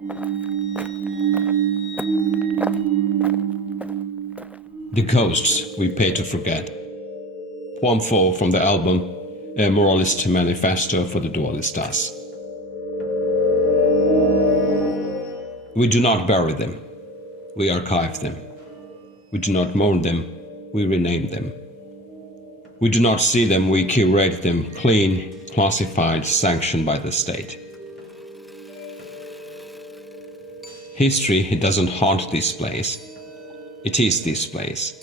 The Ghosts We Pay to Forget. Poem 4 from the album A Moralist Manifesto for the Dualistas. We do not bury them, we archive them. We do not mourn them, we rename them. We do not see them, we curate them, clean, classified, sanctioned by the state. History, it doesn't haunt this place. It is this place.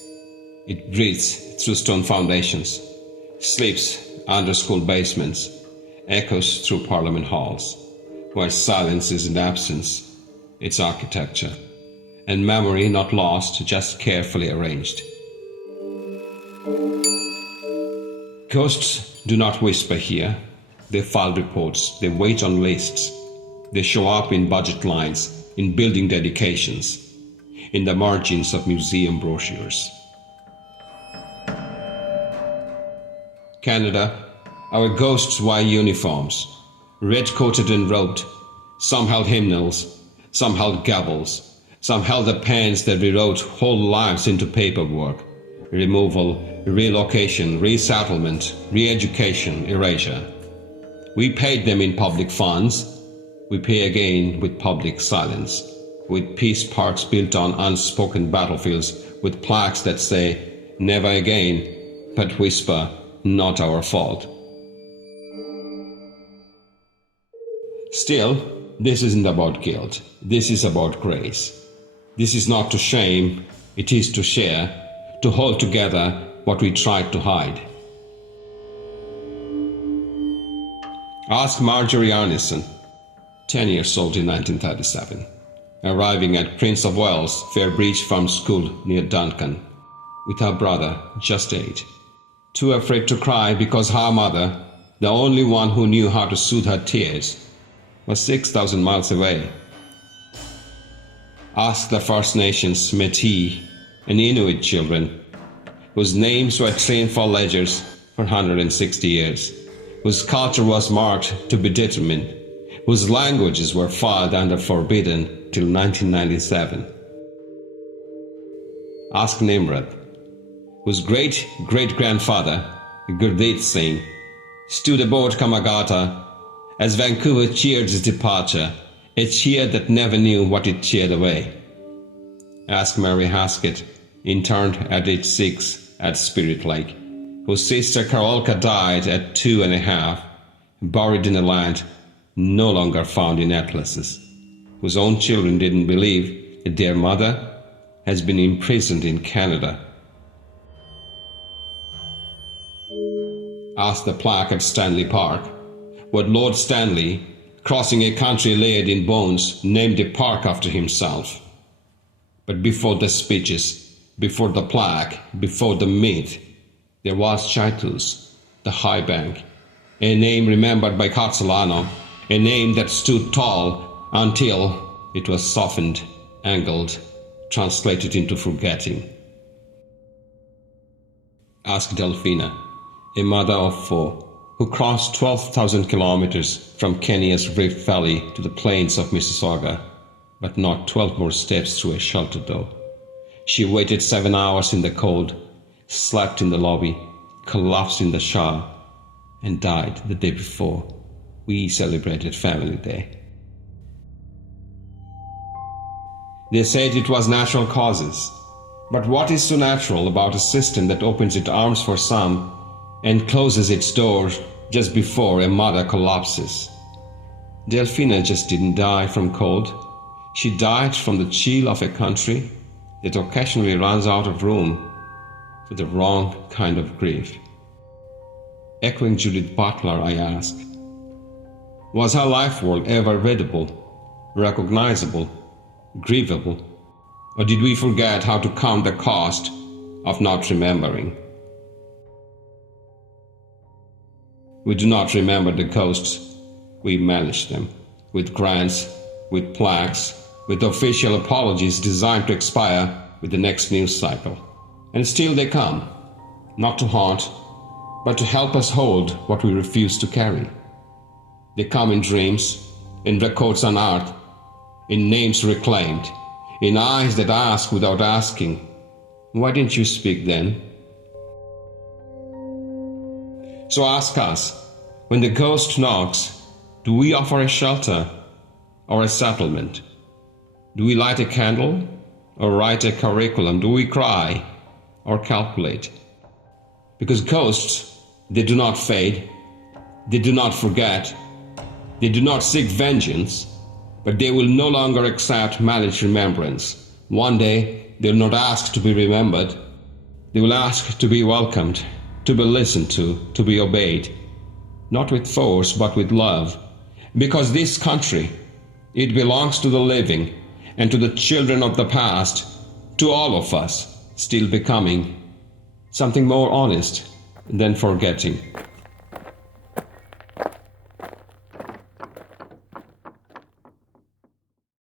It breathes through stone foundations, sleeps under school basements, echoes through parliament halls, where silence is in absence, its architecture, and memory not lost, just carefully arranged. Ghosts do not whisper here. They file reports, they wait on lists, they show up in budget lines, in building dedications, in the margins of museum brochures. Canada, our ghosts wore uniforms, red-coated and robed. Some held hymnals, some held gavels, some held the pens that rewrote whole lives into paperwork. Removal, relocation, resettlement, re-education, erasure. We paid them in public funds. We pay again with public silence, with peace parks built on unspoken battlefields, with plaques that say, never again, but whisper, not our fault. Still, this isn't about guilt. This is about grace. This is not to shame, it is to share, to hold together what we tried to hide. Ask Marjorie Arneson, 10 years old in 1937, arriving at Prince of Wales Fairbridge Farm School near Duncan, with her brother, just 8, too afraid to cry because her mother, the only one who knew how to soothe her tears, was 6,000 miles away. Ask the First Nations, Métis, and Inuit children, whose names were trained for ledgers for 160 years, whose culture was marked to be determined, whose languages were filed under forbidden till 1997. Ask Nimrod, whose great-great-grandfather, Gurdeep Singh, stood aboard Kamagata as Vancouver cheered his departure, a cheer that never knew what it cheered away. Ask Mary Haskett, interned at age 6 at Spirit Lake, whose sister Karolka died at 2.5, buried in a land no longer found in atlases, whose own children didn't believe that their mother has been imprisoned in Canada. Ask the plaque at Stanley Park, what Lord Stanley, crossing a country laid in bones, named a park after himself. But before the speeches, before the plaque, before the myth, there was Chaitus, the High Bank, a name remembered by Katsalano, a name that stood tall until it was softened, angled, translated into forgetting. Ask Delphina, a mother of 4, who crossed 12,000 kilometers from Kenya's Rift Valley to the plains of Mississauga, but not 12 more steps through a shelter door. She waited 7 hours in the cold, slept in the lobby, collapsed in the shower, and died the day before we celebrated Family Day. They said it was natural causes, but what is so natural about a system that opens its arms for some and closes its doors just before a mother collapses? Delphina just didn't die from cold. She died from the chill of a country that occasionally runs out of room for the wrong kind of grief. Echoing Judith Butler, I ask, was her life world ever readable, recognizable, grievable, or did we forget how to count the cost of not remembering? We do not remember the ghosts, we manage them, with grants, with plaques, with official apologies designed to expire with the next news cycle. And still they come, not to haunt, but to help us hold what we refuse to carry. They come in dreams, in records on art, in names reclaimed, in eyes that ask without asking. Why didn't you speak then? So ask us, when the ghost knocks, do we offer a shelter or a settlement? Do we light a candle or write a curriculum? Do we cry or calculate? Because ghosts, they do not fade, they do not forget, they do not seek vengeance, but they will no longer accept managed remembrance. One day, they will not ask to be remembered. They will ask to be welcomed, to be listened to be obeyed. Not with force, but with love. Because this country, it belongs to the living and to the children of the past, to all of us, still becoming something more honest than forgetting.